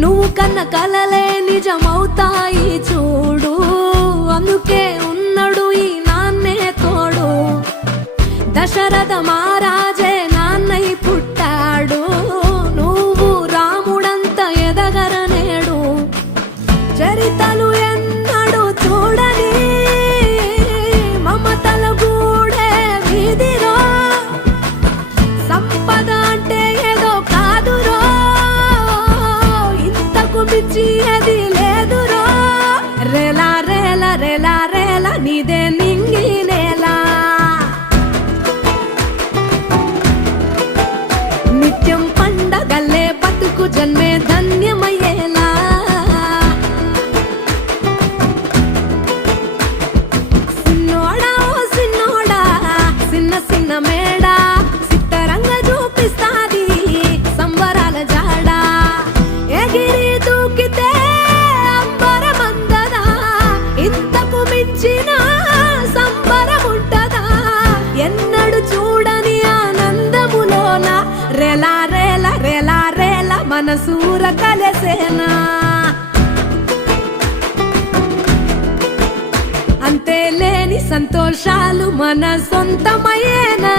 నువ్వు కన్న కలలే నిజమవుతాయి చూడు, అందుకే ఉన్నాడు ఈ నాన్నే తోడు. దశరథ మహారాజే నాన్నై పుట్టాడు, నువ్వు రాముడంత ఎదగరనేడు. చరితలు ఎన్నడు చూడని మమతల గూడే వీధిరో, సంపద అంటే ఏదో కాదురో, ఇంతకు మించి అది లేదురో. రేలా రేలా రేలా రేలా నీదే నింగి నేలా, నిత్యం పండగల్లే బతుకు జన్మే ధన్యమయ్యేలా. సిన్నోడా ఓ సిన్నోడా సిన్న సిన్న మేడా, సిత్తరంగా చూపిస్తాది సంబరాల జాడా. ఎగిరి దూకితే అంబరమందదా, ఇంతకు మించిన సంబరముంటదా. ఎన్నడు చూడని ఆనందములోన రేలా రేలా రేలా రేలా మనసూర కలసేనా. అంతే లేని సంతోషాలు మన సొంతమయ్యేనా.